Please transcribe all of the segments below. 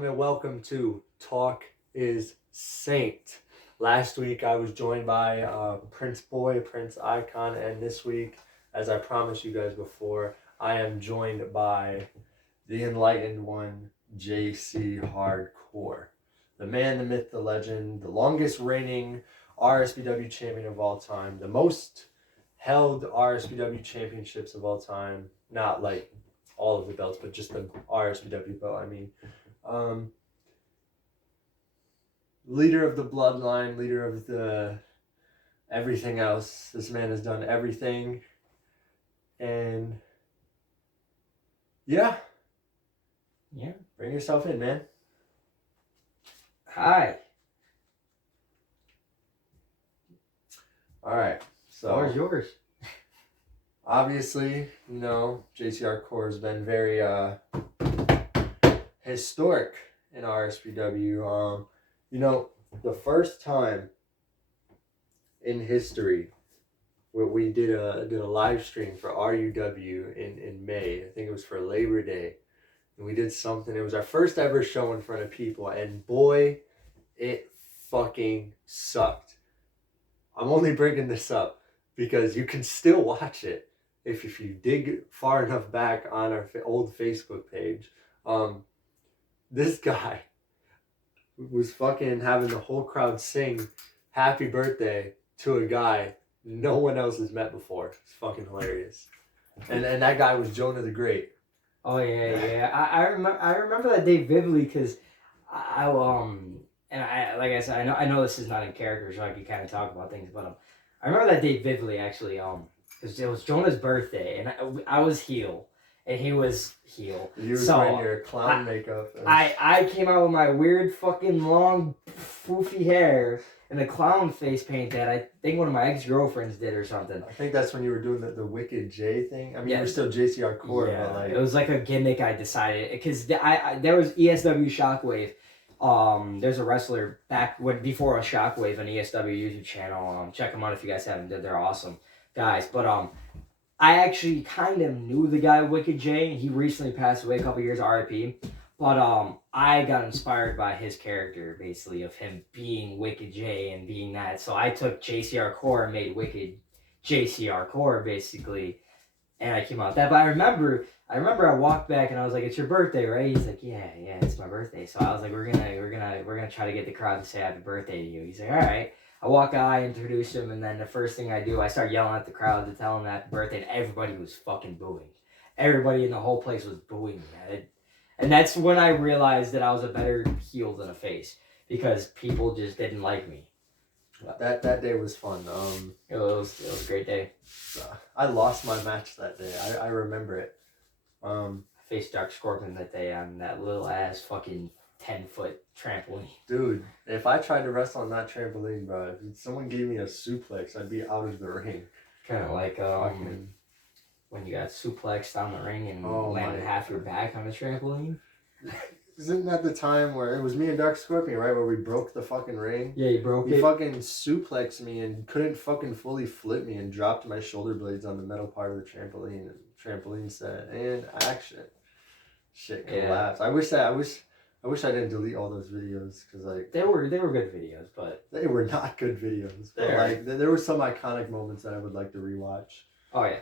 gentlemen, welcome to Talk is Saint. Last week I was joined by Prince Boy, Prince Icon, and this week, as I promised you guys before, I am joined by the enlightened one, JC Hardcore. The man, the myth, the legend, the longest reigning RSPW champion of all time, the most held RSPW championships of all time, not like all of the belts, but just the RSPW belt. Leader of the bloodline, leader of the everything else. This man has done everything. And yeah. Bring yourself in, man. Hi. All right. So Where's yours? Obviously, JCR Core has been very historic in RSPW. The first time in history we did a live stream for RUW in May. I think it was for Labor Day. And we did something. It was our first ever show in front of people, and boy, it fucking sucked. I'm only bringing this up because you can still watch it if you dig far enough back on our old Facebook page. This guy was fucking having the whole crowd sing happy birthday to a guy no one else has met before. It's fucking hilarious. And that guy was Jonah the Great. Oh yeah. I remember that day vividly because like I said, I know this is not in character, so I can kind of talk about things, but I remember that day vividly actually. Because it was Jonah's birthday, and I was heel, and he was heel. You were wearing your clown makeup. I came out with my weird fucking long foofy hair and the clown face paint that I think one of my ex-girlfriends did or something. I think that's when you were doing the Wicked J thing. I mean, yeah. You were still JCR Core, but like... It was like a gimmick I decided, because there was ESW Shockwave. There's a wrestler before a Shockwave on ESW YouTube channel. Check them out if you guys haven't. They're awesome guys. But I actually kind of knew the guy Wicked J. He recently passed away a couple years, RIP. But I got inspired by his character, basically, of him being Wicked J and being that. So I took JCR Core and made Wicked JCR Core, basically, and I came out with that. But I remember I walked back and I was like, "It's your birthday, right?" He's like, "Yeah, it's my birthday." So I was like, "We're gonna try to get the crowd to say happy birthday to you." He's like, "All right." I walk out, I introduce him, and then the first thing I do, I start yelling at the crowd to tell him happy birthday, and everybody was fucking booing. Everybody in the whole place was booing me. And that's when I realized that I was a better heel than a face, because people just didn't like me. That day was fun. It was a great day. I lost my match that day. I remember it. I faced Dark Scorpion that day on that little ass fucking 10-foot trampoline. Dude, if I tried to wrestle on that trampoline, bro, if someone gave me a suplex, I'd be out of the ring. Kind of like when you got suplexed down the ring and landed half your back on the trampoline. Isn't that the time where it was me and Dark Scorpion, right, where we broke the fucking ring? Yeah, you broke it. He fucking suplexed me and couldn't fucking fully flip me and dropped my shoulder blades on the metal part of the trampoline. And trampoline set and action. Shit collapsed. Yeah. I wish I didn't delete all those videos, because like they were good videos, but they were not good videos. But like there were some iconic moments that I would like to rewatch. Oh yeah.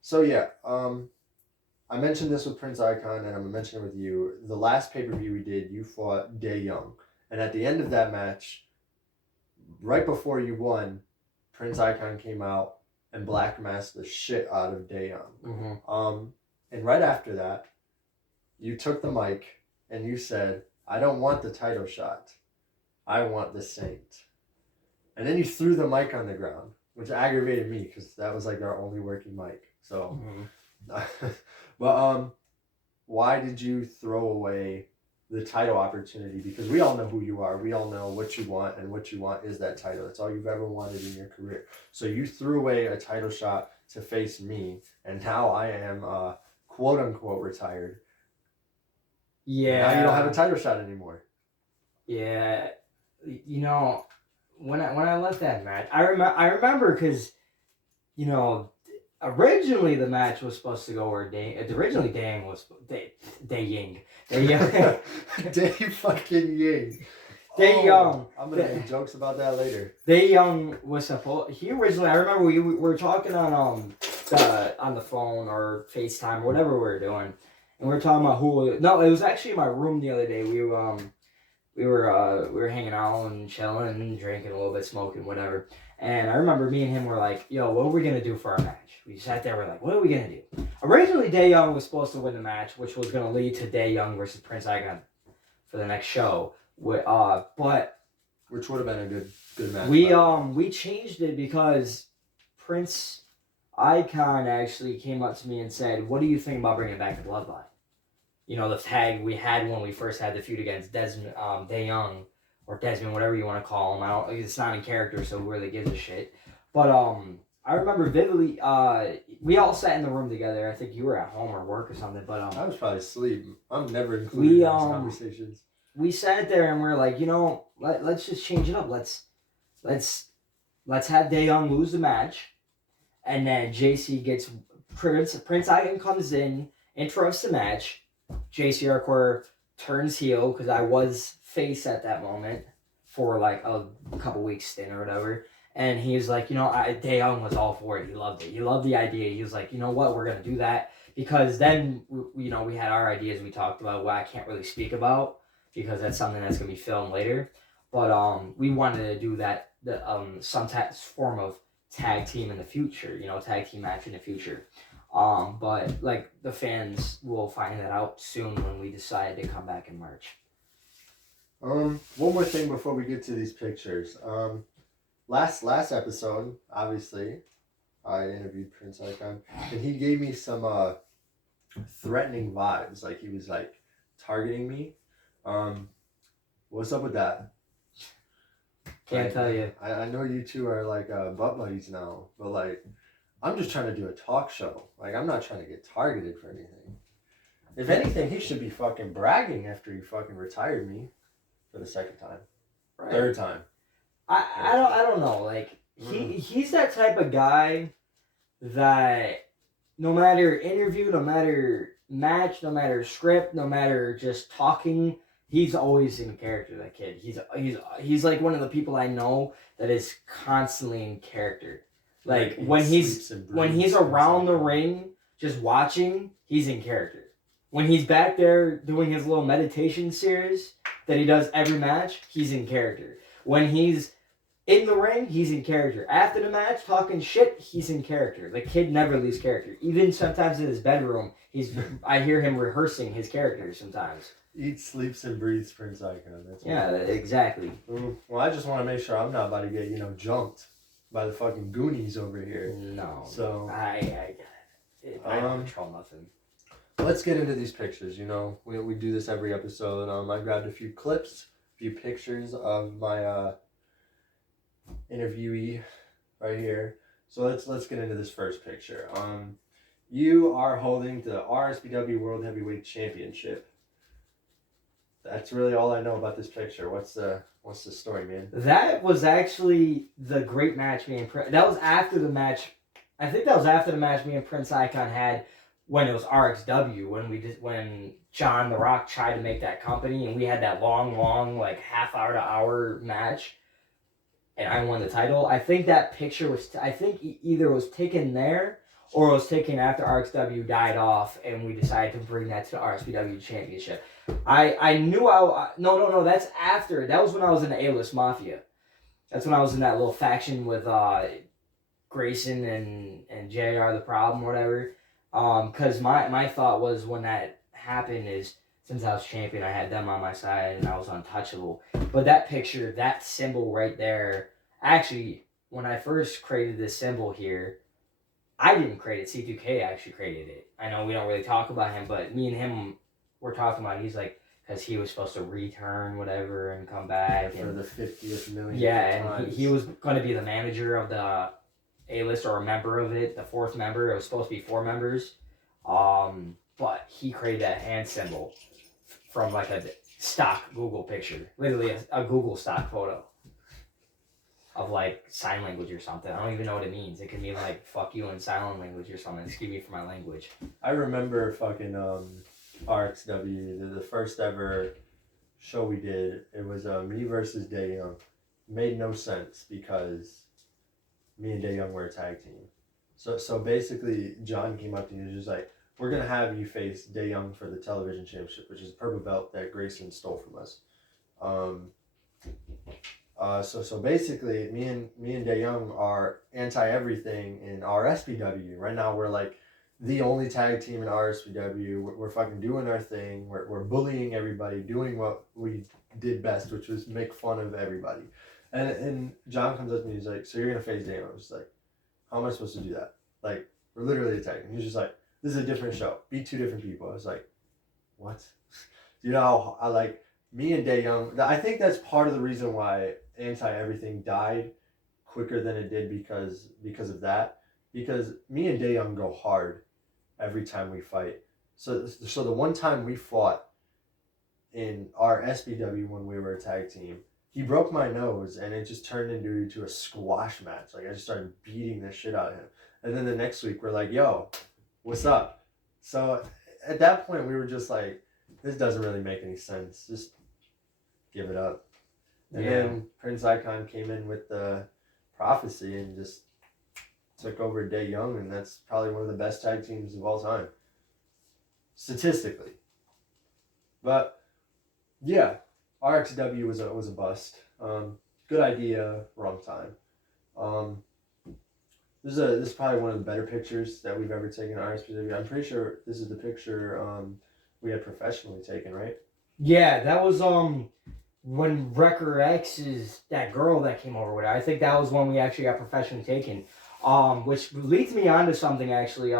So yeah. I mentioned this with Prince Icon, and I'm gonna mention it with you. The last pay-per-view we did, you fought Dae Young, and at the end of that match, right before you won, Prince Icon came out and black masked the shit out of Dae Young. Mm-hmm. And right after that, you took the mic and you said, "I don't want the title shot. I want the Saint." And then you threw the mic on the ground, which aggravated me because that was like our only working mic. So, but why did you throw away the title opportunity? Because we all know who you are. We all know what you want, and what you want is that title. That's all you've ever wanted in your career. So you threw away a title shot to face me, and now I am quote unquote retired. Yeah. Now you don't have a title shot anymore. Yeah, when I left that match, I remember because, Originally, the match was supposed to go where originally Dame was Day Ying. Day fucking Ying. Day Young. I'm gonna make jokes about that later. Day Young was supposed. He originally, I remember we were talking on the phone or FaceTime or whatever we were doing, and we were talking about who. No, it was actually in my room the other day. We were hanging out and chilling and drinking a little bit, smoking, whatever. And I remember me and him were like, "Yo, what are we gonna do for our match?" We sat there, we're like, "What are we gonna do?" Originally, Day Young was supposed to win the match, which was gonna lead to Day Young versus Prince Icon for the next show. But which would have been a good match. We changed it because Prince Icon actually came up to me and said, "What do you think about bringing back the Bloodline?" You know, the tag we had when we first had the feud against Day Young, or Desmond, whatever you want to call him. It's not in character, so who really gives a shit. But I remember vividly. We all sat in the room together. I think you were at home or work or something. But I was probably asleep. I'm never included in these conversations. We sat there and we're like, let's just change it up. Let's have Day Young lose the match, and then JC gets Prince Icon comes in, interrupts the match. JC Arquer turns heel because I was face at that moment for like a couple weeks stint or whatever, and he's like, Day Young was all for it. He loved it. He loved the idea. He was like, you know what, we're gonna do that, because then we had our ideas we talked about. What I can't really speak about because that's something that's gonna be filmed later, but we wanted to do that some form of tag team in the future, tag team match in the future. But like the fans will find that out soon when we decide to come back in March. One more thing before we get to these pictures. Last episode, obviously, I interviewed Prince Icon, and he gave me some threatening vibes, like he was like targeting me. What's up with that? Can't tell you. I know you two are like butt buddies now, but like, I'm just trying to do a talk show. Like, I'm not trying to get targeted for anything. If anything, he should be fucking bragging after he fucking retired me for the second time. Right. Third time. I don't know. Like, he's that type of guy that no matter interview, no matter match, no matter script, no matter just talking, he's always in character, that kid. He's like one of the people I know that is constantly in character. Like when he's around the ring just watching, he's in character. When he's back there doing his little meditation series that he does every match, he's in character. When he's in the ring, he's in character. After the match, talking shit, he's in character. The kid never leaves character. Even sometimes in his bedroom, I hear him rehearsing his character sometimes. Eats, sleeps, and breathes Prince Icon. Exactly. Well, I just want to make sure I'm not about to get, jumped by the fucking Goonies over here. No. So I don't control nothing. Let's get into these pictures. We do this every episode. I grabbed a few clips, a few pictures of my interviewee right here. So let's get into this first picture. You are holding the RSPW World Heavyweight Championship. That's really all I know about this picture. What's the story, man? That was actually the great match that was after the match. I think that was after the match me and Prince Icon had when it was RXW, when John The Rock tried to make that company, and we had that long like half hour to hour match, and I won the title. I think that picture was either it was taken there or it was taken after RXW died off, and we decided to bring that to the RSPW Championship. I knew no, that's after. That was when I was in the A-List Mafia. That's when I was in that little faction with Grayson and JR the Problem, whatever. Because my thought was when that happened is, since I was champion, I had them on my side and I was untouchable. But that picture, that symbol right there, actually, when I first created this symbol here, I didn't create it. C2K actually created it. I know we don't really talk about him, but me and him were talking about it. He's like, because he was supposed to return, whatever, and come back. For the 50th million. Yeah, and he was going to be the manager of the A-List, or a member of it, the fourth member. It was supposed to be 4 members. But he created that hand symbol from like a stock Google picture. Literally a Google stock photo. of like sign language or something. I don't even know what it means. It could mean like fuck you in silent language or something. Excuse me for my language. I remember fucking RXW, the first ever show we did. It was me versus Dae Young. Made no sense because me and Dae Young were a tag team. So basically, John came up to me and was just like, "We're gonna have you face Dae Young for the television championship, which is a purple belt that Grayson stole from us." So basically, me and Dae Young are anti everything in RSPW. Right now, we're like the only tag team in RSPW. We're fucking doing our thing. We're bullying everybody, doing what we did best, which was make fun of everybody. And John comes up to me, he's like, "So you're gonna face Dae Young?" I was like, "How am I supposed to do that? Like, we're literally attacking." He's just like, "This is a different show. Be two different people." I was like, "What?" You know how I like me and Dae Young. I think that's part of the reason why Anti Everything died quicker than it did because of that. Because me and Dae Young go hard every time we fight. So the one time we fought in our SBW when we were a tag team, he broke my nose and it just turned into a squash match. Like I just started beating the shit out of him. And then the next week we're like, "Yo, what's up?" So at that point we were just like, this doesn't really make any sense. Just give it up. And then Prince Icon came in with the prophecy and just took over Dae Young, and that's probably one of the best tag teams of all time. Statistically. But yeah, RXW was a bust. Good idea, wrong time. This is probably one of the better pictures that we've ever taken at RXW. I'm pretty sure this is the picture we had professionally taken, right? Yeah, that was when Wrecker X's that girl that came over with her. I think that was when we actually got professionally taken. Which leads me on to something actually.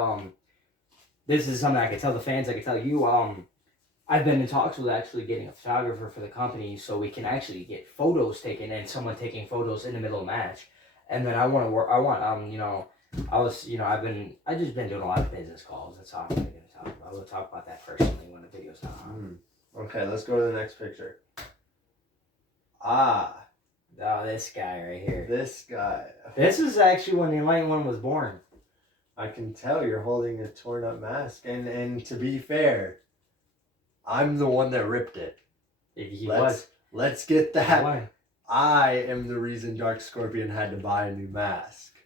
This is something I could tell the fans. I could tell you. I've been in talks with actually getting a photographer for the company so we can actually get photos taken and someone taking photos in the middle of the match. And then I want to work. I've just been doing a lot of business calls. That's all I'm going to talk about. I will talk about that personally when the video's not on. Okay, let's go to the next picture. Oh, this guy right here. This guy. This is actually when the Enlightened One was born. I can tell you're holding a torn up mask. And to be fair, I'm the one that ripped it. Let's get that. Why? I am the reason Dark Scorpion had to buy a new mask.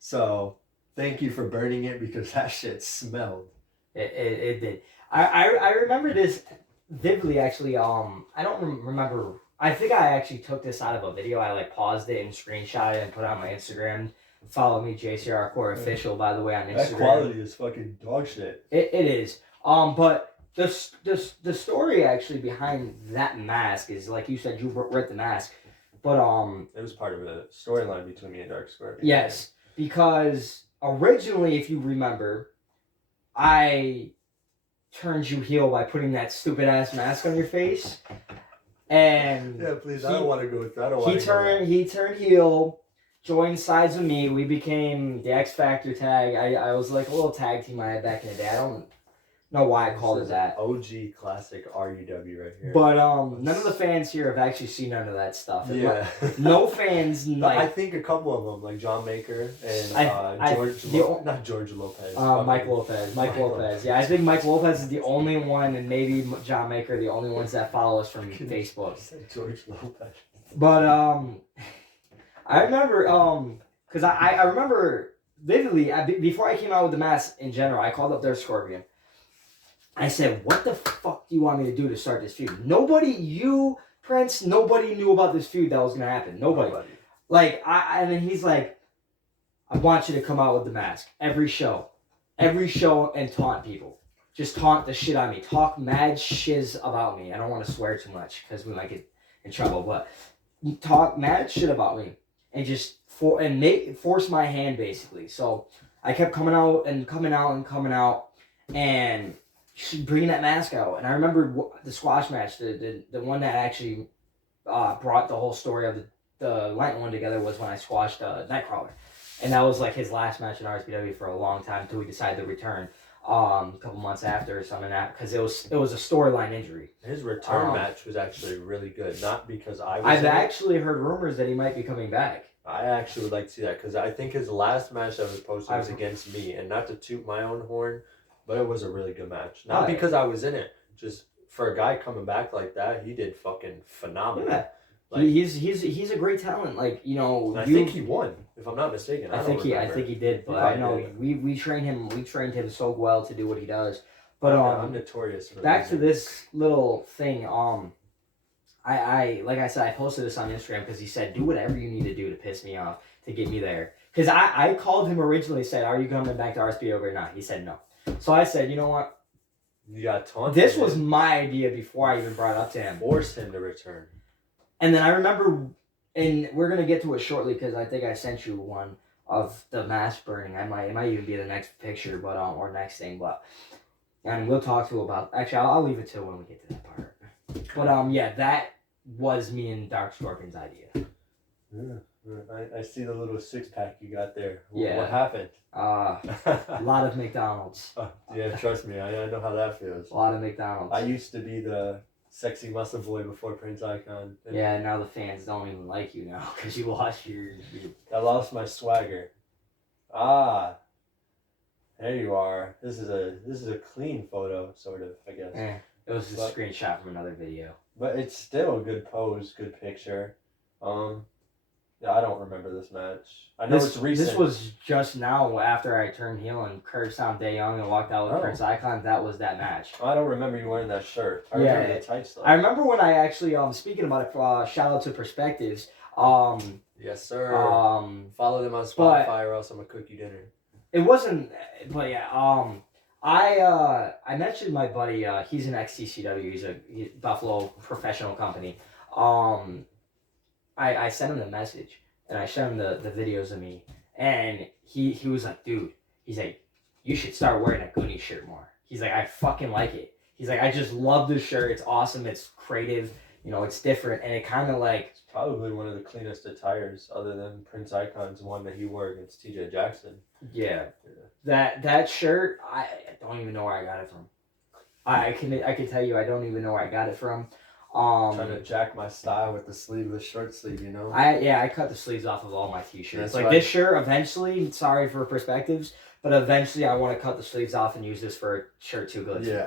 So, thank you for burning it because that shit smelled. It did. I remember this vividly actually. I don't remember. I think I actually took this out of a video. I like paused it and screenshot it and put it on my Instagram. Follow me, JCR Core Official, by the way, on Instagram. That quality is fucking dog shit. It is. But the story actually behind that mask is, like you said, you ripped the mask. But it was part of a storyline between me and Dark Scorpion. Yes, because originally, if you remember, I turned you heel by putting that stupid ass mask on your face. And yeah, please. I don't want to go through. I don't want to. He turned heel, joined sides with me. We became the X Factor tag. I was like a little tag team I had back in the day. I don't know why I called it that. OG classic RUW right here. But none of the fans here have actually seen none of that stuff. Yeah. No fans like. I think a couple of them, like John Maker and not George Lopez. Mike Lopez. Mike Lopez. Yeah, I think Mike Lopez is the only one, and maybe John Maker, the only ones that follow us from Facebook. George Lopez. But I remember because I remember vividly before I came out with the mask in general, I called up their Scorpion. I said, "What the fuck do you want me to do to start this feud?" Nobody knew knew about this feud that was gonna happen. Nobody. Like and then he's like, "I want you to come out with the mask every show, and taunt people. Just taunt the shit out of me. Talk mad shiz about me. I don't want to swear too much because we might get in trouble, but talk mad shit about me and just force my hand basically." So I kept coming out and bringing that mask out. And I remember the squash match, the one that actually brought the whole story of the Light One together was when I squashed Nightcrawler. And that was like his last match in RSPW for a long time until we decided to return a couple months after or something, because it was a storyline injury. His return match was actually really good, not because I've actually heard rumors that he might be coming back. I actually would like to see that because I think his last match that was posted was against me, and not to toot my own horn, but it was a really good match. Not because I was in it, just for a guy coming back like that, he did fucking phenomenal. Yeah. Like, he's a great talent. Like, you know, I think he won, if I'm not mistaken. I think he did, but I know we trained him so well to do what he does. But I'm notorious for back to this little thing. I like I said, I posted this on Instagram because he said, do whatever you need to do to piss me off to get me there. Because I called him originally, said, are you coming back to RSPO or not? He said no. So I said, you know what? You got taunted. This was my idea before I even brought it up to him. Force him to return. And then I remember, and we're gonna get to it shortly because I think I sent you one of the mask burning. It might even be the next picture, but or next thing, but and we'll talk to about. Actually, I'll leave it till when we get to that part. But yeah, that was me and Dark Scorpion's idea. Yeah, I see the little 6-pack you got there. Yeah. What happened? A lot of McDonald's. Yeah, trust me, I know how that feels. A lot of McDonald's. I used to be the sexy muscle boy before Prince Icon. Yeah, now the fans don't even like you now because you lost your. I lost my swagger. There you are. This is a clean photo, sort of, I guess. It was a screenshot from another video. But it's still a good pose, good picture. Yeah, I don't remember this match. I know it's recent. This was just now after I turned heel and cursed Sam Young and walked out with Prince Icon. That was that match. I don't remember you wearing that shirt. I remember the tights though. I remember when I actually speaking about it. Shout out to Perspectives. Yes, sir. Follow them on Spotify, or else I'm gonna cook you dinner. It wasn't, but yeah. I mentioned my buddy. He's an ex-CCW. He's a Buffalo professional company. I sent him the message and I showed him the videos of me, and he was like, dude, he's like, you should start wearing a Goonie shirt more. He's like, I fucking like it. He's like, I just love this shirt. It's awesome. It's creative. You know, it's different, and it kind of like. It's probably one of the cleanest attires, other than Prince Icon's one that he wore against TJ Jackson. Yeah. That shirt, I don't even know where I got it from. I can tell you, I don't even know where I got it from. Trying to jack my style with the sleeveless short sleeve, you know? I cut the sleeves off of all my t-shirts. This shirt, eventually, sorry for Perspectives, but eventually I want to cut the sleeves off and use this for a shirt too good. Yeah,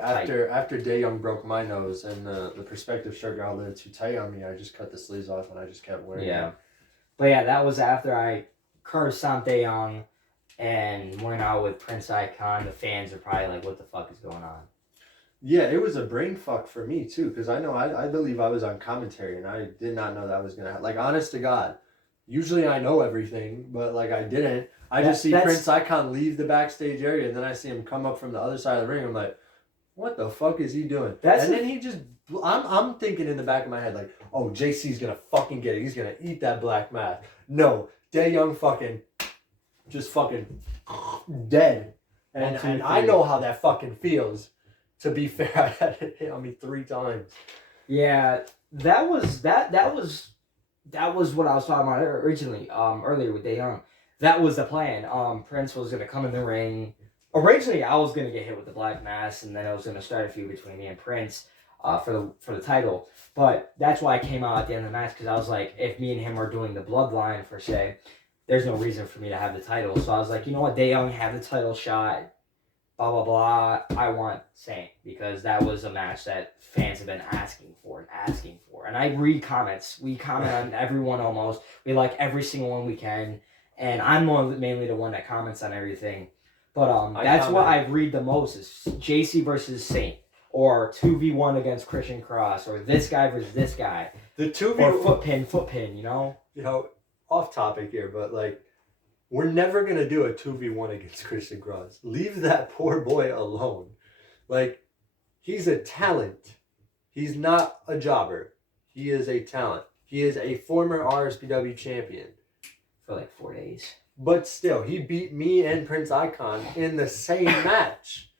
after Dae Young broke my nose and the Perspective shirt got a little too tight on me, I just cut the sleeves off and I just kept wearing it. But yeah, that was after I cursed Sam Dae Young and went out with Prince Icon. The fans are probably like, what the fuck is going on? Yeah, it was a brain fuck for me too, because I know I believe I was on commentary and I did not know that was gonna happen. Like, honest to God, usually I know everything, but like I didn't. I just see Prince Icon leave the backstage area and then I see him come up from the other side of the ring. I'm like, what the fuck is he doing? Then he just, I'm thinking in the back of my head like, oh, JC's gonna fucking get it. He's gonna eat that black mask. No, Dae Young just fucking dead. And I know how that fucking feels. To be fair, I had it hit on me 3 times. Yeah, that was what I was talking about originally, earlier with Dae Young. That was the plan. Prince was gonna come in the ring. Originally, I was gonna get hit with the black mass, and then I was gonna start a feud between me and Prince, for the title. But that's why I came out at the end of the match, because I was like, if me and him are doing the bloodline per se, there's no reason for me to have the title. So I was like, you know what, Dae Young had the title shot. Blah, blah, blah, I want Saint, because that was a match that fans have been asking for. And I read comments. We comment on everyone almost. We like every single one we can. And I'm mainly the one that comments on everything. But that's what I read the most is JC versus Saint. Or 2v1 against Christian Cross. Or this guy versus this guy. The 2v1. Or foot pin, you know? You know, off topic here, but like, we're never going to do a 2v1 against Christian Cross. Leave that poor boy alone. Like, he's a talent. He's not a jobber. He is a talent. He is a former RSPW champion. For like 4 days. But still, he beat me and Prince Icon in the same match.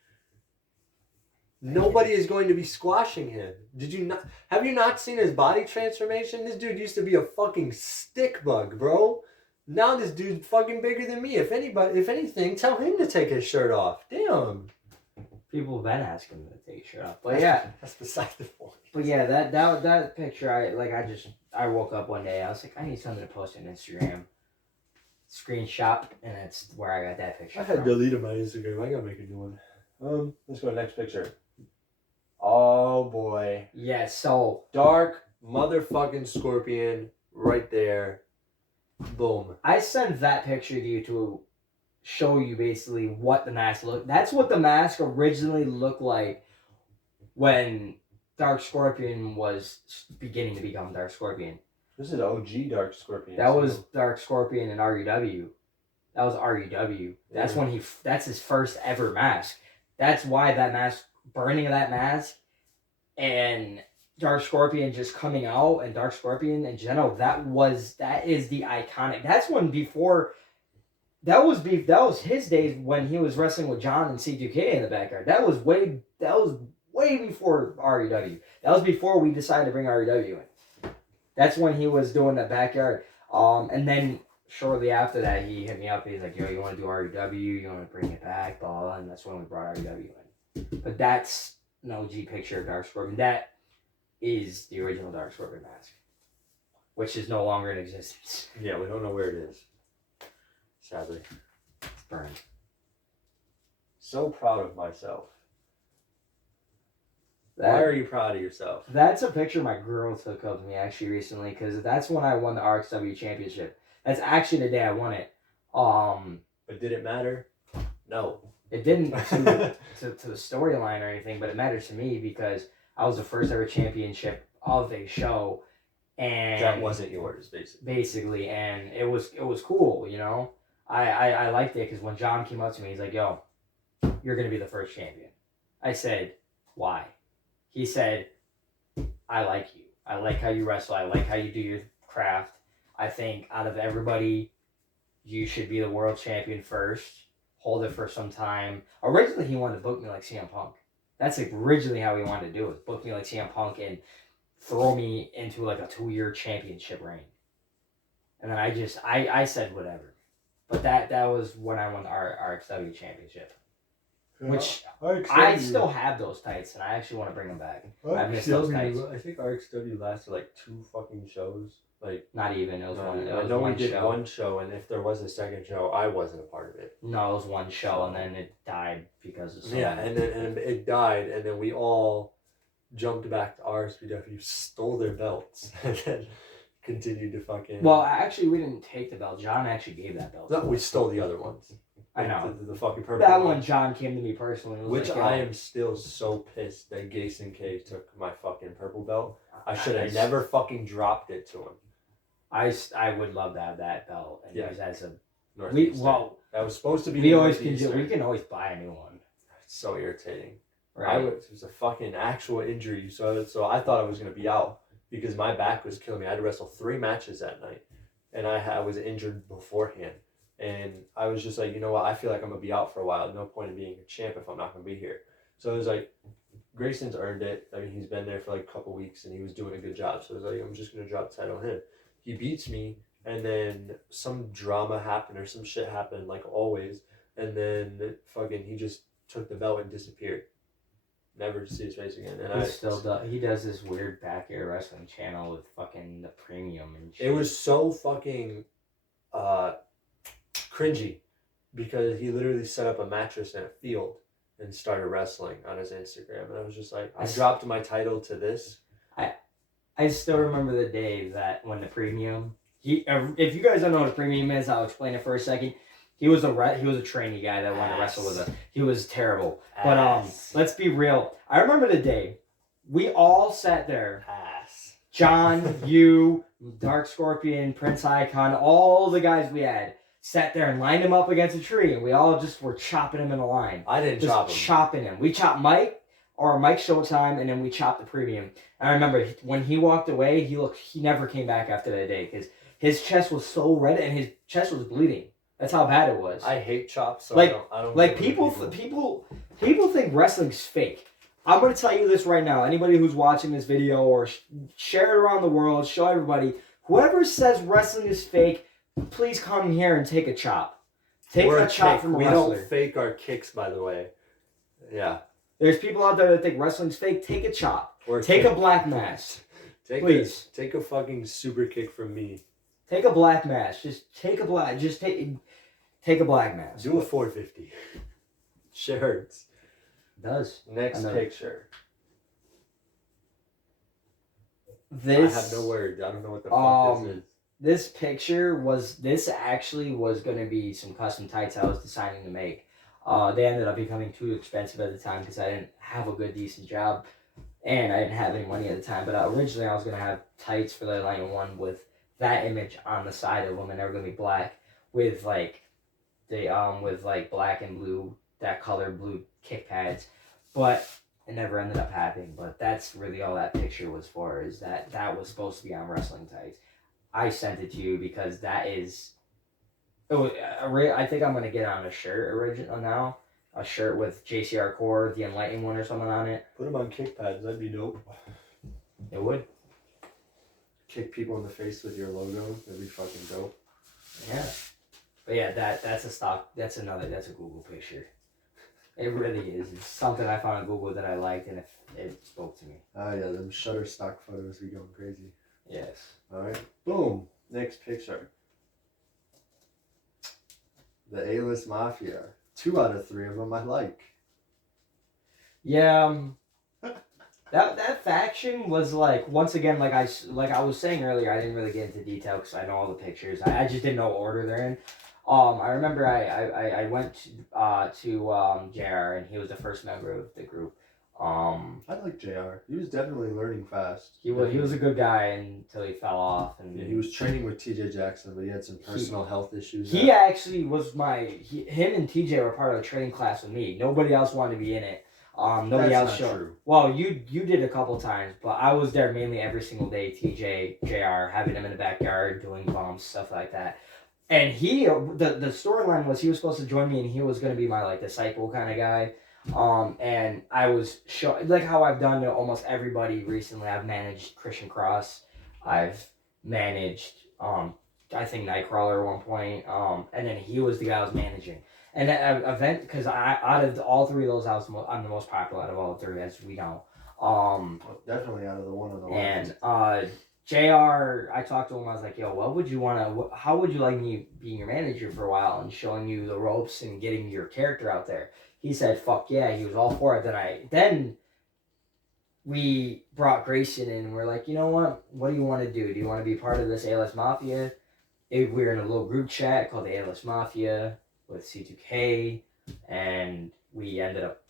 Nobody is going to be squashing him. Have you not seen his body transformation? This dude used to be a fucking stick bug, bro. Now this dude's fucking bigger than me. If anything, tell him to take his shirt off. Damn. People have been asking him to take his shirt off. But yeah. That's beside the point. But yeah, that picture, I woke up one day, I was like, I need something to post on Instagram. screenshot, and that's where I got that picture. I had deleted my Instagram. I gotta make a new one. Let's go to the next picture. Oh boy. Yeah, so Dark motherfucking scorpion right there. Boom. I sent that picture to you to show you basically what the mask looked. That's what the mask originally looked like when Dark Scorpion was beginning to become Dark Scorpion. This is OG Dark Scorpion. That was Dark Scorpion in RUW. That was RUW. That's when that's his first ever mask. That's why that mask, burning of that mask, and Dark Scorpion just coming out, and Dark Scorpion in general, that is the iconic. That's when before, that was his days when he was wrestling with John and C2K in the backyard. That was way before RUW. That was before we decided to bring RUW in. That's when he was doing the backyard. And then shortly after that, he hit me up. He's like, "Yo, you want to do RUW? You want to bring it back?" Blah, blah, and that's when we brought RUW in. But that's an OG picture of Dark Scorpion. That is the original Dark Scorpion mask, which is no longer in existence. Yeah, we don't know where it is. Sadly. It's burned. So proud of myself. Why are you proud of yourself? That's a picture my girl took of me actually recently, because that's when I won the RXW championship. That's actually the day I won it. But did it matter? No. It didn't to the storyline or anything, but it mattered to me because I was the first ever championship of a show, and that wasn't yours, basically. Basically, and it was cool, you know. I liked it because when John came up to me, he's like, "Yo, you're gonna be the first champion." I said, "Why?" He said, "I like you. I like how you wrestle. I like how you do your craft. I think out of everybody, you should be the world champion first. Hold it for some time." Originally, he wanted to book me like CM Punk. That's like originally how he wanted to do it. Book me like CM Punk and throw me into like a 2-year championship reign. And then I said whatever. But that was when I won the RXW championship. Which I still have those tights, and I actually want to bring them back. I miss those tights. I think RXW lasted like 2 fucking shows. Like not even. It was one. It was I know one we did show. one show, and if there was a second show, I wasn't a part of it. No, it was one show, and then it died because of something. Yeah, and it died, and then we all jumped back to RSPW, stole their belts, and then continued to fucking. Well, actually, we didn't take the belt. John actually gave that belt. No, we stole the other ones. I know. The fucking purple that one. one, John came to me personally. And was Which like, I am still so pissed that Gason K took my fucking purple belt. I should have never fucking dropped it to him. I would love to have that belt and use as a. That was supposed to be. We can always buy a new one. It's so irritating. Right. It was a fucking actual injury, so I thought I was gonna be out because my back was killing me. I had to wrestle 3 matches that night, and I was injured beforehand. And I was just like, you know what? I feel like I'm going to be out for a while. No point in being a champ if I'm not going to be here. So it was like, Grayson's earned it. I mean, he's been there for like a couple weeks and he was doing a good job. So I was like, I'm just going to drop the title on him. He beats me, and then some drama happened or some shit happened, like always. And then fucking he just took the belt and disappeared. Never to see his face again. And he does this weird backyard wrestling channel with fucking the premium and shit. It was so fucking cringy because he literally set up a mattress in a field and started wrestling on his Instagram, and I was just like, I dropped my title to this. I still remember the day that when the premium. If you guys don't know what a premium is, I'll explain it for a second. He was a trainee guy that wanted to wrestle with us. He was terrible. But let's be real. I remember the day we all sat there. John, you, Dark Scorpion, Prince Icon, all the guys we had sat there and lined him up against a tree, and we all just were chopping him in a line. I didn't chop him. Chopping him. We chopped Mike Showtime, and then we chopped the premium. And I remember when he walked away, he never came back after that day because his chest was so red and his chest was bleeding. That's how bad it was. I hate chops, so I don't like people think wrestling's fake. I'm going to tell you this right now. Anybody who's watching this video or share it around the world, show everybody, whoever says wrestling is fake, please come here and take a chop. Take a chop from a wrestler. We don't fake our kicks, by the way. Yeah. There's people out there that think wrestling's fake. Take a chop. Take a black mask. Please. Take a fucking super kick from me. Take a black mask. Just take a black. Take a black mask. Do a 450. Shit hurts. It does. Next picture. This. I have no words. I don't know what the fuck this is. This picture was. This actually was gonna be some custom tights I was deciding to make. They ended up becoming too expensive at the time because I didn't have a good, decent job, and I didn't have any money at the time. But originally, I was gonna have tights for the Lightning One with that image on the side of them, and they were gonna be black with like with like black and blue, that color blue kick pads, but it never ended up happening. But that's really all that picture was for, is that was supposed to be on wrestling tights. I sent it to you because that is. I think I'm gonna get on a shirt original now. A shirt with JCR Core, the Enlightened One or something on it. Put them on kick pads. That'd be dope. It would. Kick people in the face with your logo. That'd be fucking dope. Yeah. But yeah, that's a stock. That's a Google picture. It really is. It's something I found on Google that I liked, and it spoke to me. Ah, yeah, them Shutterstock photos be going crazy. Yes. All right. Boom. Next picture. The A-list Mafia. 2 out of 3 of them I like. Yeah. That faction was like, once again, like I was saying earlier, I didn't really get into detail because I know all the pictures. I just didn't know what order they're in. I remember I went to JR, and he was the first member of the group. I like JR. He was definitely learning fast. He was a good guy until he fell off, and yeah, he was training with TJ Jackson, but he had some personal health issues. He actually was him and TJ were part of a training class with me. Nobody else wanted to be in it. Nobody That's else not showed. True. Well, you did a couple times, but I was there mainly every single day. TJ, JR, having him in the backyard doing bumps, stuff like that. And the storyline was he was supposed to join me, and he was going to be my like disciple kind of guy. And I was like how I've done to almost everybody recently. I've managed Christian Cross. I've managed I think Nightcrawler at one point. And then he was the guy I was managing. And that event, because out of all 3 of those, I'm the most popular out of all 3, as we know. Definitely out of the one on the left. And JR, I talked to him. I was like, "Yo, how would you like me being your manager for a while and showing you the ropes and getting your character out there?" He said, "Fuck yeah!" He was all for it. Then we brought Grayson in, and we're like, "You know what? What do you want to do? Do you want to be part of this A-list Mafia?" We were in a little group chat called the A-list Mafia with C2K, and we ended up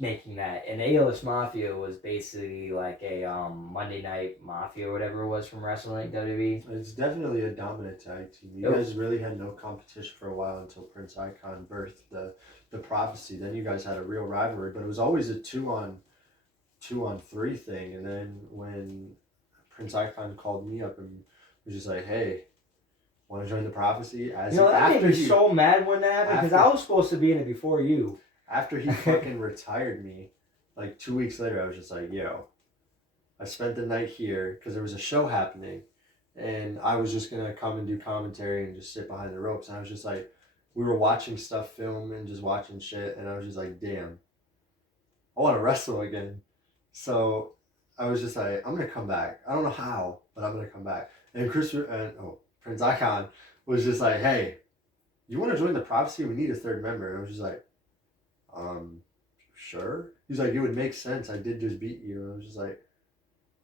making that. And A-list Mafia was basically like a Monday Night Mafia or whatever it was from wrestling WWE. It's definitely a dominant tag team. You guys really had no competition for a while until Prince Icon birthed the Prophecy. Then you guys had a real rivalry, but it was always a 2-on-3 thing. And then when Prince Icon called me up and was just like, "Hey, want to join the Prophecy?" That made me so mad when that happened, because I was supposed to be in it before you. After he fucking retired me, like 2 weeks later, I was just like, "Yo, I spent the night here because there was a show happening, and I was just gonna come and do commentary and just sit behind the ropes." And I was just like, we were watching stuff film and just watching shit, and I was just like, "Damn, I want to wrestle again." So I was just like, "I'm gonna come back. I don't know how, but I'm gonna come back." And Prince Icon was just like, "Hey, you want to join the Prophecy? We need a 3rd member." And I was just like, sure. He's like, "It would make sense. I did just beat you." And I was just like,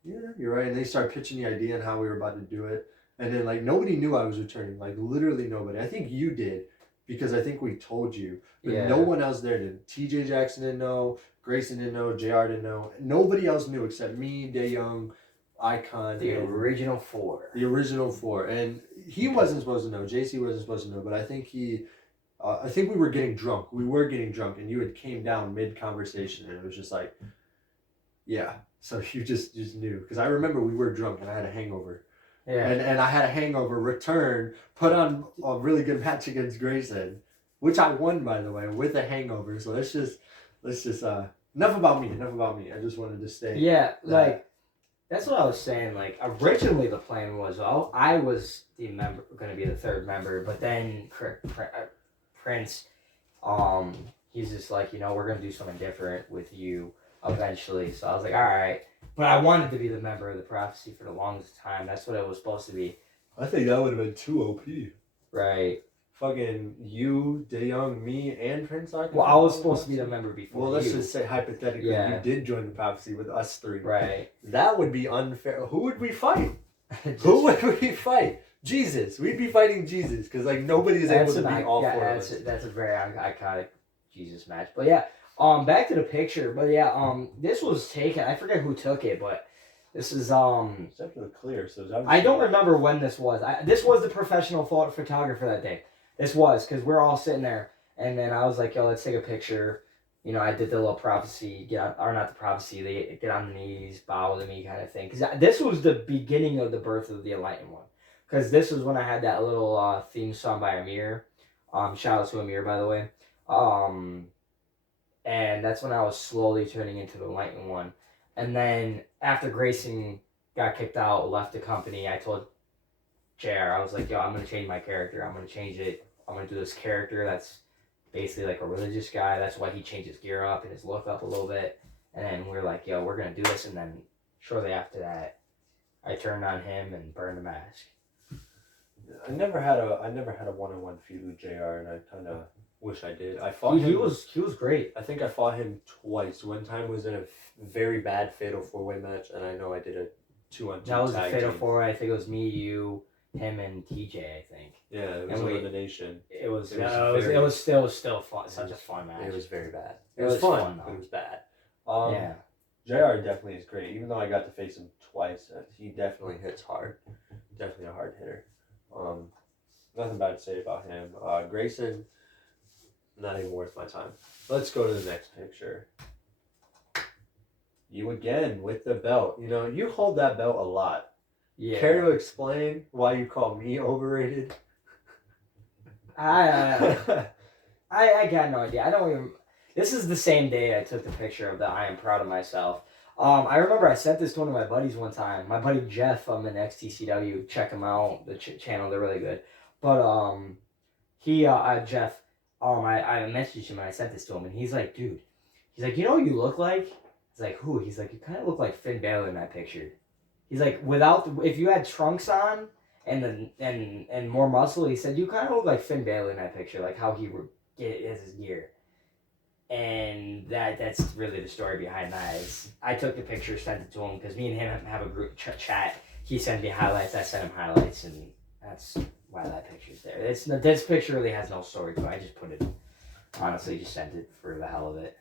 "Yeah, you're right." And they started pitching the idea and how we were about to do it. And then like nobody knew I was returning. Like literally nobody. I think you did, because I think we told you. But no one else there did. TJ Jackson didn't know. Grayson didn't know. JR didn't know. Nobody else knew except me, Dae Young, Icon. The original 4. The original 4. And he wasn't supposed to know. JC wasn't supposed to know. But I think I think we were getting drunk. And you had came down mid-conversation, and it was just like, yeah. So you just knew. Because I remember we were drunk, and I had a hangover. Yeah. And I had a hangover, return, put on a really good match against Grayson, which I won, by the way, with a hangover. So let's just enough about me. I just wanted to stay. Yeah, like, that's what I was saying. Like, originally the plan was, I was going to be the 3rd member, but then Prince, he's just like, we're going to do something different with you eventually. So I was like, all right. But I wanted to be the member of the Prophecy for the longest time. That's what it was supposed to be. I think that would have been too OP. Right. Fucking you, DeYoung, me, and Prince Icon. Well, I was supposed to be the member before. Well, let's just say hypothetically, you did join the prophecy with us three. Right. That would be unfair. Who would we fight? Who would we fight? Jesus. We'd be fighting Jesus because like nobody is able to beat all four of us. That's a very iconic Jesus match. But yeah, back to the picture. But yeah, this was taken. I forget who took it, but this is Except for the clear. So I don't remember when this was. This was the professional photographer that day. This was because we're all sitting there, and then I was like, "Yo, let's take a picture." You know, I did the little prophecy, not the prophecy, they get on the knees, bow to me kind of thing. Because this was the beginning of the birth of the Enlightened One. Because this was when I had that little theme song by Amir. Shout out to Amir, by the way. And that's when I was slowly turning into the Enlightened One. And then after Grayson got kicked out, left the company, I told JR, I was like, yo, I'm going to change my character. I'm going to change it. I'm going to do this character that's basically like a religious guy. That's why he changed his gear up and his look up a little bit. And then we're like, yo, we're going to do this. And then shortly after that, I turned on him and burned the mask. I never had a one-on-one feud with JR, and I kind of wish I did. I fought him. He was great. I think I fought him twice. One time was in a very bad fatal 4-way match, and I know I did a 2-on-2 That was a fatal team. 4-way. I think it was me, you, him, and TJ. I think. Yeah, it was elimination. It was still fun. Such a fun match. It was very bad. It was fun though. It was bad. Yeah. JR definitely is great. Even though I got to face him twice, he definitely hits hard. Definitely a hard hitter. Nothing bad to say about him. Grayson, not even worth my time. Let's go to the next picture. You again with the belt. You know, you hold that belt a lot. Yeah. Care to explain why you call me overrated? I got no idea. I don't even. This is the same day I took the picture of the I am proud of myself. I remember I sent this to one of my buddies one time. My buddy Jeff in XTCW. Check him out. The channel, they're really good. But Jeff, I messaged him and I sent this to him, and he's like, dude, he's like, you know what you look like? He's like, who? He's like, you kind of look like Finn Balor in that picture. He's like, if you had trunks on and more muscle, he said you kind of look like Finn Balor in that picture, like how he has his gear. And that's really the story behind that. I took the picture, sent it to him because me and him have a group chat. He sent me highlights, I sent him highlights, and that's why that picture's there. This picture really has no story to it. I just put it, honestly, just sent it for the hell of it.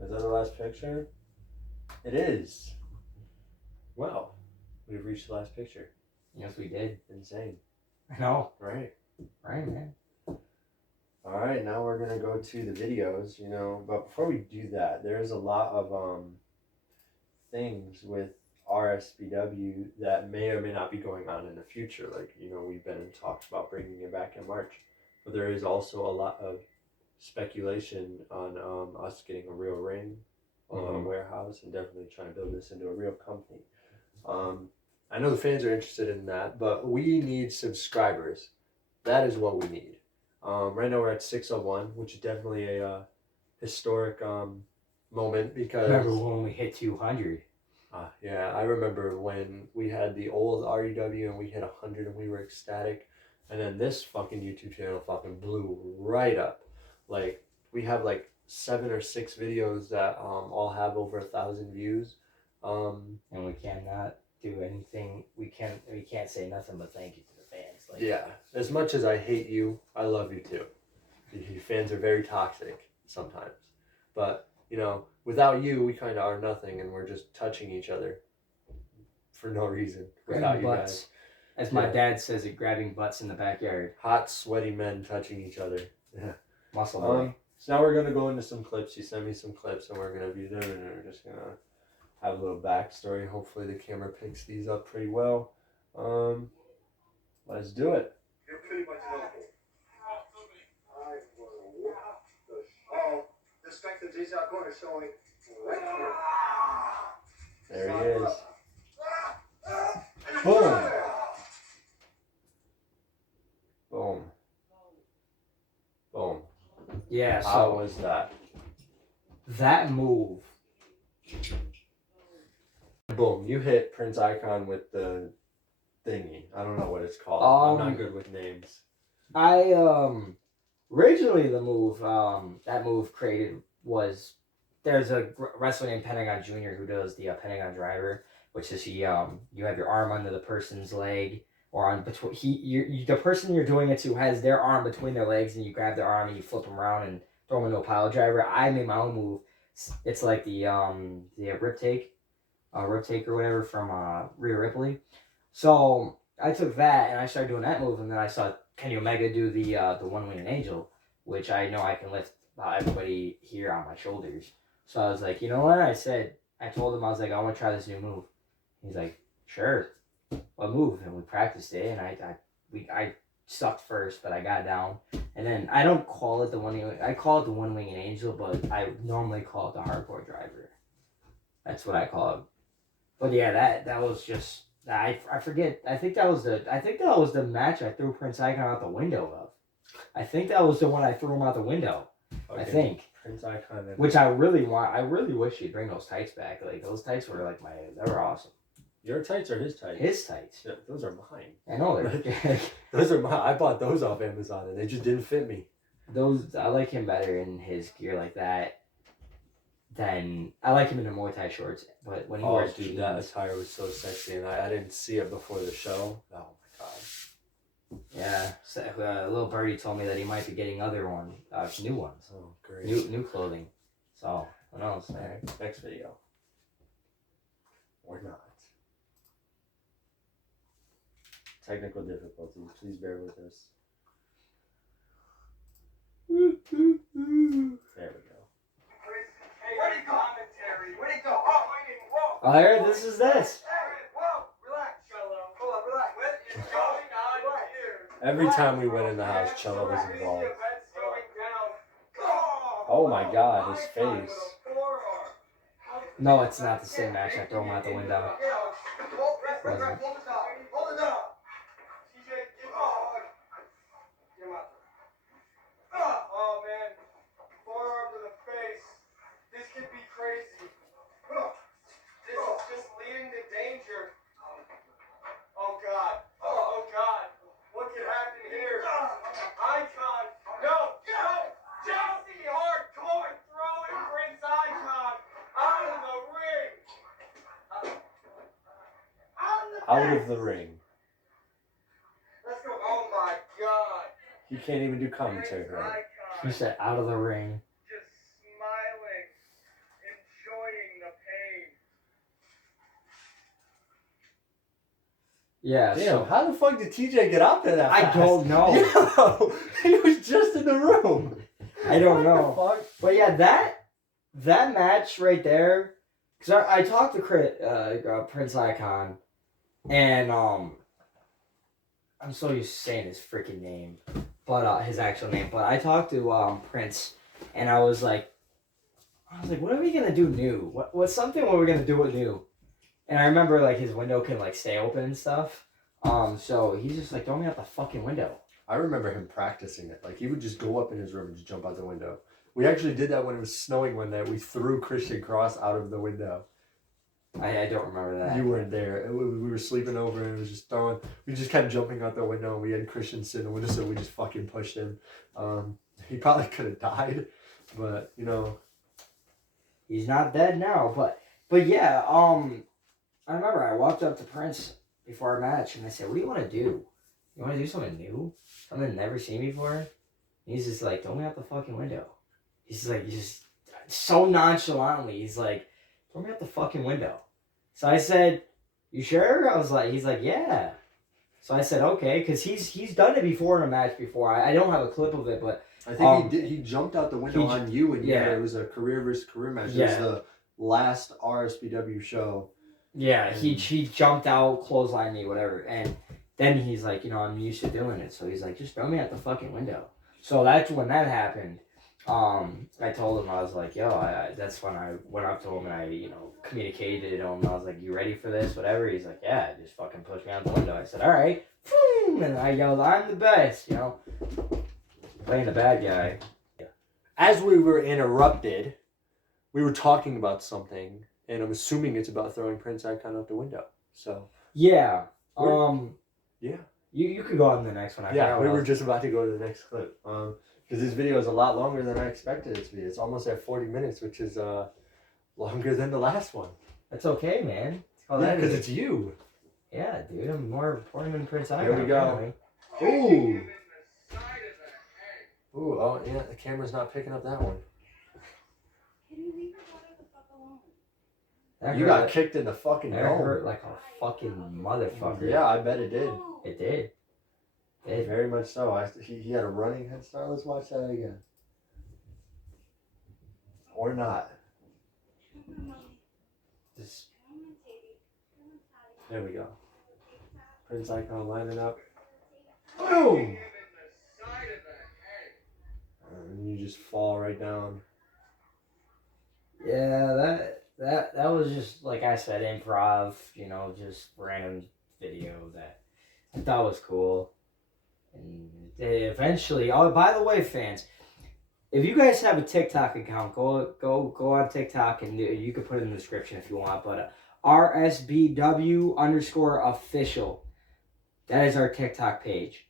Is that the last picture? It is. Well, we've reached the last picture. Yes, we did. Insane. I know. Right, man. All right, now we're gonna go to the videos, you know. But before we do that, there's a lot of things with RSPW that may or may not be going on in the future. Like, you know, we've been in talks about bringing it back in March, but there is also a lot of speculation on us getting a real ring, a warehouse, and definitely trying to build this into a real company. I know the fans are interested in that, but we need subscribers. That is what we need. Right now we're at 601, which is definitely a historic moment because... Remember when we hit 200? Yeah, I remember when we had the old REW and we hit 100 and we were ecstatic. And then this fucking YouTube channel fucking blew right up. Like, we have like 7 or 6 videos that all have over 1,000 views. And we cannot do anything. We can't say nothing but thank you to the fans. Like, yeah, as much as I hate you, I love you too. Your fans are very toxic sometimes. But, you know, without you, we kind of are nothing, and we're just touching each other for no reason without you guys. As my dad says it, grabbing butts in the backyard. Hot, sweaty men touching each other. Yeah. Muscle boy. So now we're going to go into some clips. You sent me some clips, and we're going to view them, and we're just going to have a little backstory. Hopefully the camera picks these up pretty well. Let's do it. You're pretty much noble. The strength of these are going to showing right here. There he is. Boom. Boom. Boom. Yeah, so How was that? that move. Boom. You hit Prince Icon with the thingy. I don't know what it's called. I'm not good with names. I originally the move that move created was there's a wrestler named Pentagon Jr. who does the Pentagon Driver, which is you have your arm under the person's leg or on between the person you're doing it to has their arm between their legs and you grab their arm and you flip them around and throw them into a pile driver. I made my own move. It's like the rip take or whatever from Rhea Ripley. So I took that and I started doing that move, and then I saw Kenny Omega do the one-winged angel, which I know I can lift everybody here on my shoulders. So I was like, you know what? I told him, I was like, I want to try this new move. He's like, sure. What move? And we practiced it, and I sucked first, but I got down. And then I don't call it the I call it the one-winged angel, but I normally call it the hardcore driver. That's what I call it. But yeah, that was just I forget. I think that was the match I threw Prince Icon out the window of. I think that was the one I threw him out the window. Okay. I think Prince Icon. Which I really want. I really wish he'd bring those tights back. Like those tights were like they were awesome. Your tights or his tights? His tights. Yeah, those are mine. I know they're. Those are mine. I bought those off Amazon and they just didn't fit me. Those I like him better in his gear like that. Then I like him in the Muay Thai shorts, but when he wears jeans, that attire was so sexy, and I didn't see it before the show. Oh my god! Yeah, so, little birdie told me that he might be getting new ones. Oh, great! New clothing. So who knows? All right, next video. Or not. Technical difficulties. Please bear with us. There we go. Where'd he go? Where'd he go? Oh, I didn't whoa. Oh, here, this is this. Whoa, relax, Cello. Hold on, relax. What is going on here? Every time we went in the house, Cello was involved. Oh Oh my god, his face. No, it's not the same match. I throw him out the window. Hold it up. TJ, get off. Get him out there. Oh man, forearm to the face. This could be crazy. This is just leading to danger. Oh god. Oh god. What could happen here? Icon. No. Chelsea hardcore throwing Prince Icon out of the ring. Out of the ring. Let's go. Oh my god. He can't even do commentary, right? He said out of the ring. Just smiling, enjoying the pain. Yeah. Damn, So, how the fuck did TJ get out there that I fast? don't know. Yo, he was just in the room. I don't know. What the fuck? But yeah, that match right there, because I talked to Prince Icon, and I'm so used to saying his freaking name, but his actual name. But I talked to Prince, and I was like, what are we gonna do new? What's something what we're gonna do with new? And I remember like his window can like stay open and stuff. So he's just like, throw me out the fucking window. I remember him practicing it. Like he would just go up in his room and just jump out the window. We actually did that when it was snowing one night. We threw Christian Cross out of the window. I don't remember that. You weren't there. We were sleeping over and it was just throwing. We just kept jumping out the window and we had Christian sitting in the window, so we just fucking pushed him. He probably could have died, but you know. He's not dead now, but yeah, I remember I walked up to Prince before our match and I said, what do you want to do? You want to do something new? Something never seen before? And he's just like, throw me out the fucking window. He's just so nonchalantly, he's like, throw me out the fucking window. So I said, you sure? He's like, yeah. So I said, okay, because he's done it before in a match before. I don't have a clip of it, but I think he did. He jumped out the window on you, and yeah, it was a career versus career match. Yeah. It was the last RSPW show. Yeah, he jumped out, clotheslined me, whatever, and then he's like, I'm used to doing it, so he's like, just throw me out the fucking window. So that's when that happened. I told him, I was like, yo, that's when I went up to him and I, communicated to him. I was like, you ready for this? Whatever. He's like, yeah, just fucking push me out the window. I said, all right. And I yelled, I'm the best, playing the bad guy. As we were interrupted, we were talking about something, and I'm assuming it's about throwing Prince Icon out the window. So yeah, Yeah. You could go on the next one. I Yeah, forgot we what were else. just about to go to the next clip. Because this video is a lot longer than I expected it to be. It's almost at 40 minutes, which is longer than the last one. That's okay, man. Yeah, because it's you. Yeah, dude. I'm more important than Prince Ivan. Here we go. Apparently. Ooh. Ooh, oh, yeah, the camera's not picking up that one. Can you leave your daughter the fuck alone? That You hurt got like- kicked in the fucking That dome. hurt like a fucking motherfucker. Yeah, I bet it did. It did. It Very much so. He had a running head start. Let's watch that again. Or not. Just, there we go. Prince Icon lining up. Boom! And you just fall right down. Yeah, that was just like I said, improv. You know, just random video that I thought was cool. And they eventually, oh, by the way, fans, if you guys have a TikTok account, go on TikTok and you can put it in the description if you want. But RSBW_official. That is our TikTok page.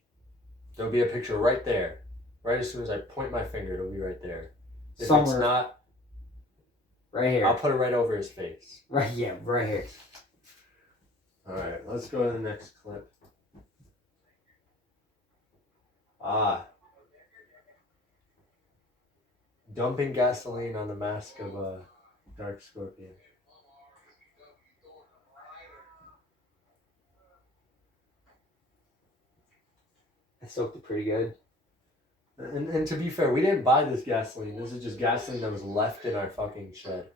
There'll be a picture right there. Right as soon as I point my finger, it'll be right there. If it's Somewhere not, right here. I'll put it right over his face. Right, yeah, right here. Alright, let's go to the next clip. Ah. Dumping gasoline on the mask of a Dark Scorpion. I soaked it pretty good. And to be fair, we didn't buy this gasoline. This is just gasoline that was left in our fucking shed.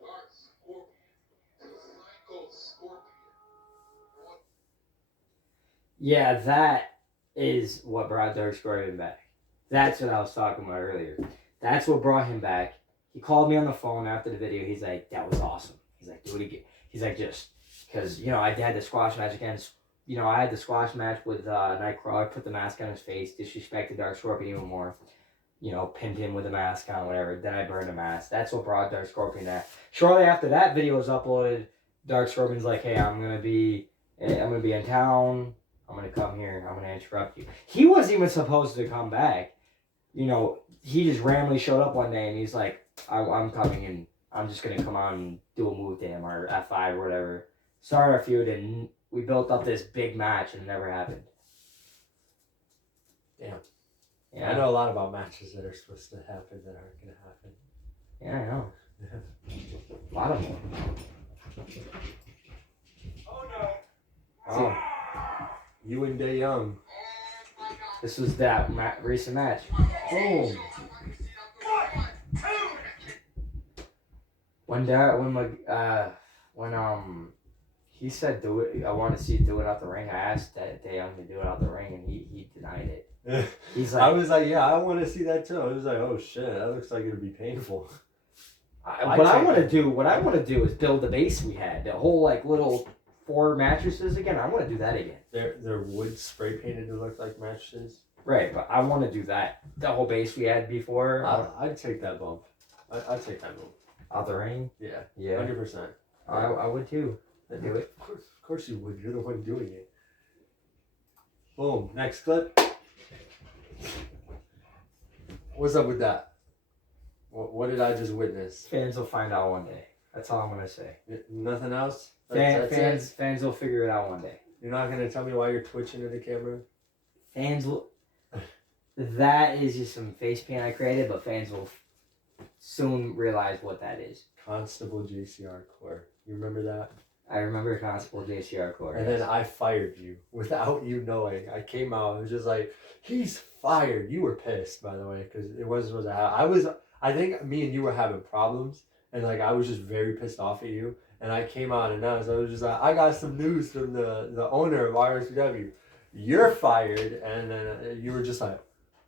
Yeah, that is what brought Dark Scorpion back. That's what I was talking about earlier. That's what brought him back. He called me on the phone after the video. He's like, that was awesome. He's like, do it again. He's like, just, because, you know, I had the squash match against, you know, I had the squash match with Nightcrawler, put the mask on his face, disrespected Dark Scorpion even more. You know, pinned him with a mask on, whatever. Then I burned a mask. That's what brought Dark Scorpion back. Shortly after that video was uploaded, Dark Scorpion's like, hey, I'm gonna be in town. I'm gonna come here. I'm gonna interrupt you. He wasn't even supposed to come back. You know, he just randomly showed up one day and he's like, I'm coming and I'm just gonna come on and do a move to him or F5 or whatever. Started our feud and we built up this big match and it never happened. Damn. Yeah. I know a lot about matches that are supposed to happen that aren't going to happen. Yeah, I know. Yeah. A lot of them. Oh no. Oh. You and Dae Young. This was that recent match. Boom. When he said do it, I want to see do it out the ring. I asked Dae Young to do it out the ring, and he denied it. He's like, I was like, yeah, I want to see that too. I was like, oh shit, that looks like it'd be painful. what I want to do is build the base we had, the whole like little 4 mattresses again. I want to do that again. They're wood spray painted to look like mattresses. Right, but I want to do that. The whole base we had before. I'd take that bump. I'd take that bump. Out the ring. Yeah. Yeah. 100%. I would too. I'd do it. Of course you would. You're the one doing it. Boom. Next clip. What's up with that? What did I just witness? Fans will find out one day. That's all I'm gonna say. Nothing else? That's it? Fans will figure it out one day. You're not gonna tell me why you're twitching at the camera? Fans will. That is just some face paint I created, but fans will soon realize what that is. Constable JCR Core. You remember that? I remember Constable JCR Core. And then I fired you without you knowing. I came out. I was just like, he's fired. You were pissed, by the way, because it wasn't supposed to happen. I think me and you were having problems, and like I was just very pissed off at you. And I came out and I was just like, I got some news from the owner of RSPW. You're fired. And then you were just like,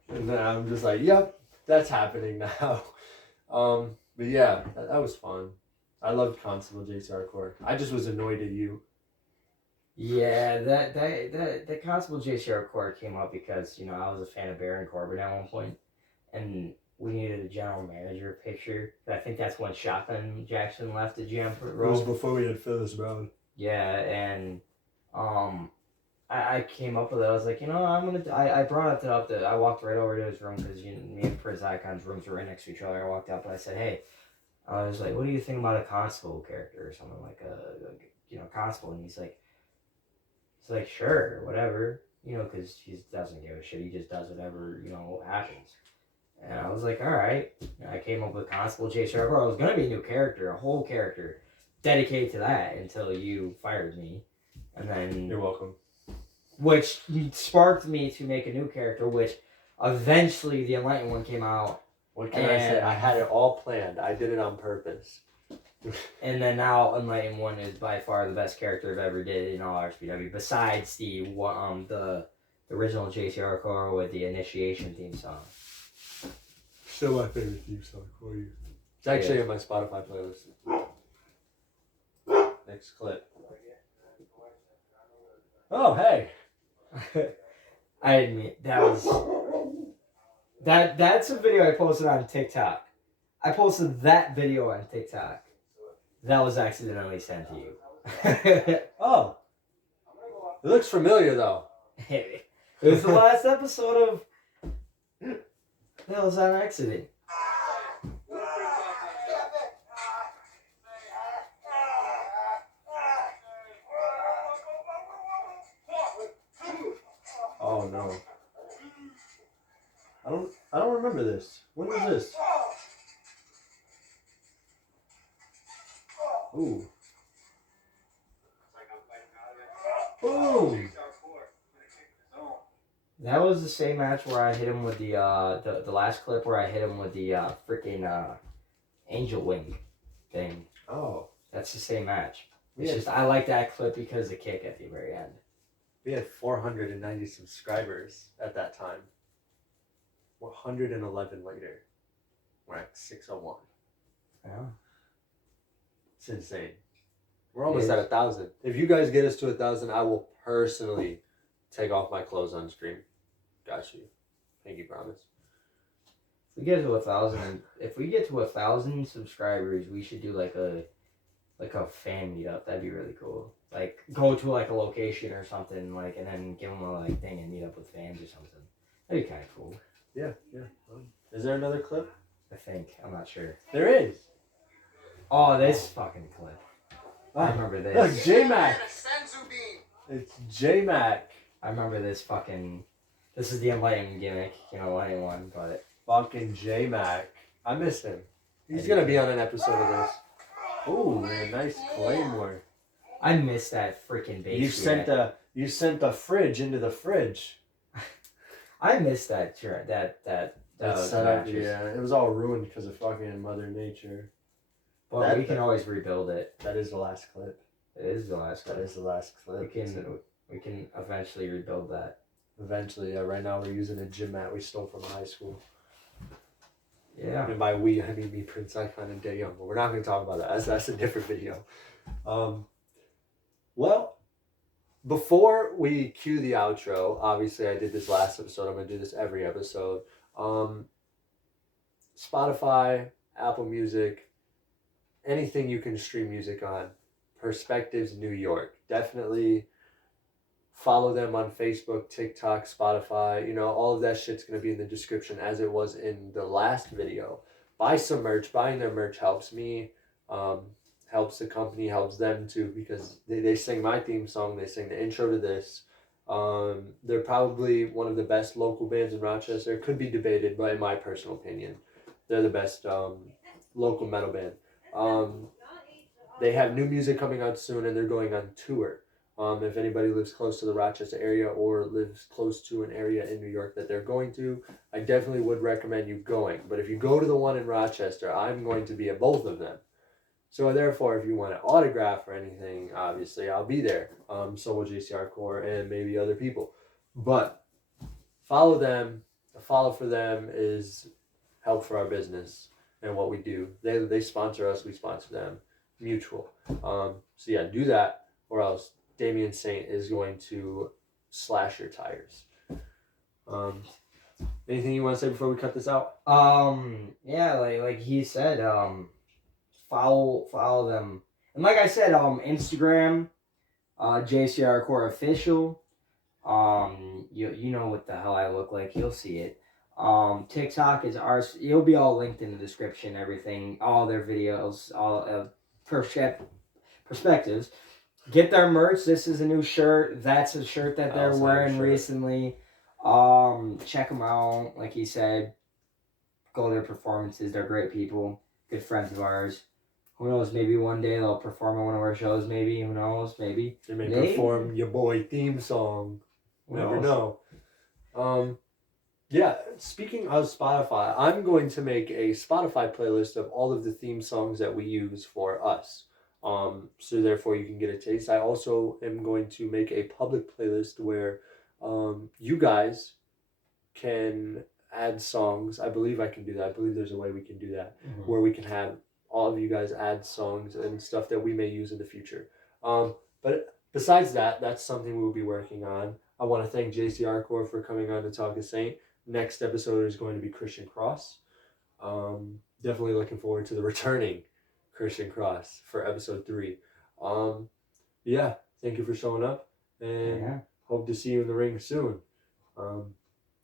and then I'm just like, yep, that's happening now. But yeah, that was fun. I loved Constable JCR Core. I just was annoyed at you. Yeah, that Constable JCR Core came up because, you know, I was a fan of Baron Corbin at one point, and we needed a general manager picture. I think that's when Shotgun Jackson left the GM It was role. before we had Phyllis Brown. Yeah, and I I came up with it. I was like, I brought it up. I walked right over to his room because me and Prince Icon's rooms were right next to each other. I walked up and I said, hey, I was like, what do you think about a constable character or something like constable? And he's like, sure, whatever, because he doesn't give a shit. He just does whatever, happens. And I was like, all right. And I came up with Constable J. Sharper. It was going to be a new character, a whole character dedicated to that until you fired me. And then... You're welcome. Which sparked me to make a new character, which eventually the Enlightened one came out. What can I say? I had it all planned. I did it on purpose. And then now Enlightened one is by far the best character I've ever did in all RSPW, besides the original JCR core with the initiation theme song. Still my favorite theme song for you. It's actually in my Spotify playlist. Next clip. Oh, hey. I admit that's a video I posted on TikTok. I posted that video on TikTok. That was accidentally sent to you. Oh. It looks familiar though. It was the last episode of that was on accident. Oh no. I don't remember this. When was this? Ooh. Boom. That was the same match where I hit him with the last clip where I hit him with the freaking angel wing thing. Oh. That's the same match. It's Yeah. just I like that clip because the kick at the very end. We had 490 subscribers at that time. 111 later. We're at 601. Yeah. It's insane. We're almost at 1,000. If you guys get us to 1,000, I will personally take off my clothes on stream. Got you. Pinky promise. If we get to 1,000 subscribers, we should do like a fan meetup. That'd be really cool. Like go to like a location or something, and then give them a thing and meet up with fans or something. That'd be kind of cool. Yeah. Is there another clip? I think. I'm not sure. There is. Oh, this fucking clip. I remember this. Look, J-Mac. It's J-Mac. I remember this fucking... This is the Enlightened gimmick, Enlightened one, but... Fucking J-Mac. I miss him. He's gonna be on an episode of this. Ooh, man, nice Claymore. I miss that freaking base. You sent the fridge into the fridge. I miss that setup, yeah. It was all ruined because of fucking Mother Nature. But we can always rebuild it. That is the last clip. It is the last clip. That is the last clip. We can eventually rebuild that. Eventually, yeah. Right now we're using a gym mat we stole from high school. Yeah. And by we, I mean me, Prince Icon, and Day Young. But we're not going to talk about that. That's a different video. Well, before we cue the outro, obviously I did this last episode. I'm going to do this every episode. Spotify, Apple Music, anything you can stream music on. Perspectives New York. Definitely follow them on Facebook, TikTok, Spotify. All of that shit's going to be in the description as it was in the last video. Buy some merch. Buying their merch helps me, helps the company, helps them too, because they sing my theme song. They sing the intro to this. They're probably one of the best local bands in Rochester. It could be debated, but in my personal opinion, they're the best local metal band. They have new music coming out soon, and they're going on tour. If anybody lives close to the Rochester area or lives close to an area in New York that they're going to, I definitely would recommend you going. But if you go to the one in Rochester, I'm going to be at both of them. So therefore, if you want an autograph or anything, obviously I'll be there. So will JCR Core and maybe other people. But follow them. A follow for them is help for our business and what we do. They sponsor us, we sponsor them. Mutual. So yeah, do that, or else Damian Saint is going to slash your tires. Anything you want to say before we cut this out? Yeah, like he said, follow them, and like I said, Instagram, JCR Core Official, You know what the hell I look like. You'll see it. TikTok is ours. It'll be all linked in the description. Everything, all their videos, all perspectives. Get their merch. This is a new shirt. That's a shirt that they're wearing recently. Check them out. Like he said, go to their performances. They're great people. Good friends of ours. Who knows? Maybe one day they'll perform at one of our shows. Maybe. Who knows? Maybe. They may perform your boy theme song. Never know. Yeah, speaking of Spotify, I'm going to make a Spotify playlist of all of the theme songs that we use for us. So therefore you can get a taste. I also am going to make a public playlist where you guys can add songs. I believe I can do that. I believe there's a way we can do that, where we can have all of you guys add songs and stuff that we may use in the future. But besides that, that's something we'll be working on. I want to thank JC Arcor for coming on to Talk a Saint. Next episode is going to be Christian Cross. Definitely looking forward to the returning Christian Cross for episode 3. Yeah, thank you for showing up, and hope to see you in the ring soon.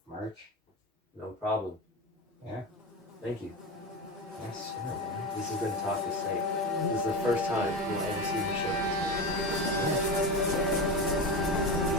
March. No problem. Yeah. Thank you. Yes, sir. Man. This has been Talk a Saint. This is the first time you'll ever see me show this.